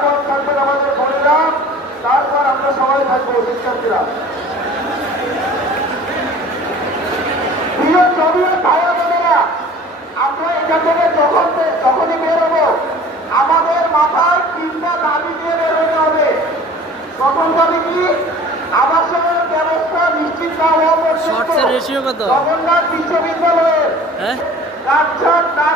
তারপর থাকবেন আমাদের বোনেরা, তারপর আমরা সবাই থাকবো শিক্ষার্থীরা। প্রিয় জমিয়ত ভাইয়া বোনেরা, আমরা এখান থেকে যখনই বেরোবো আমাদের মাথায় 3টা দাবি নিয়ে বেরোতে হবে। প্রথম দাবি কি? আবাসনের ব্যবস্থা নিশ্চিত না হওয়া পর্যন্ত জগন্নাথ বিশ্ববিদ্যালয়ের কাটছাট না